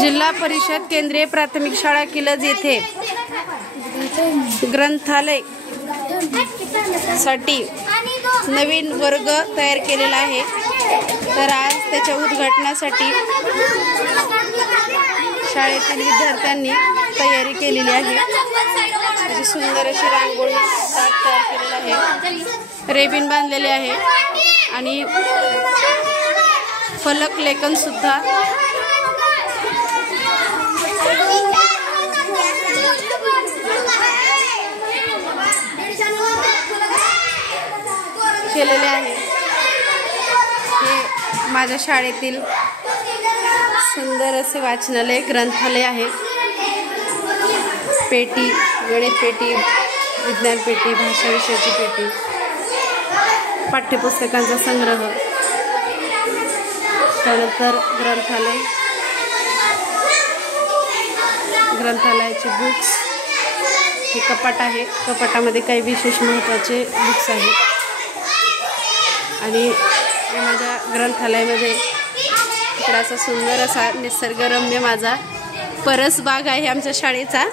जिल्हा परिषद केंद्रीय प्राथमिक शाळा किलज येथे ग्रंथालय साठी नवीन वर्ग तयार केलेला आहे। तर आज त्याच्या उद्घाटनासाठी शाळेतील विद्यार्थ्यांनी तयारी केलेली आहे। अशी सुंदर अशी रांगोळी तयार केलेली आहे, रेबिन बांधलेले आहे आणि फलक लेखन सुद्धा केलेले आहे। हे माझ्या शाळेतील सुंदर असे वाचनालय ग्रंथालय आहे। पेटी, गणित पेटी, विज्ञान पेटी, भाषा विषयाची पेटी, पाठ्यपुस्तकांचा संग्रह, त्यानंतर ग्रंथालयाचे बुक्स, हे कपाट आहे। कपाटामध्ये काही विशेष महत्त्वाचे बुक्स आहेत आणि माझ्या ग्रंथालयामध्ये इकडे असा सुंदर असा निसर्गरम्य माझा परसबाग आहे आमच्या शाळेचा।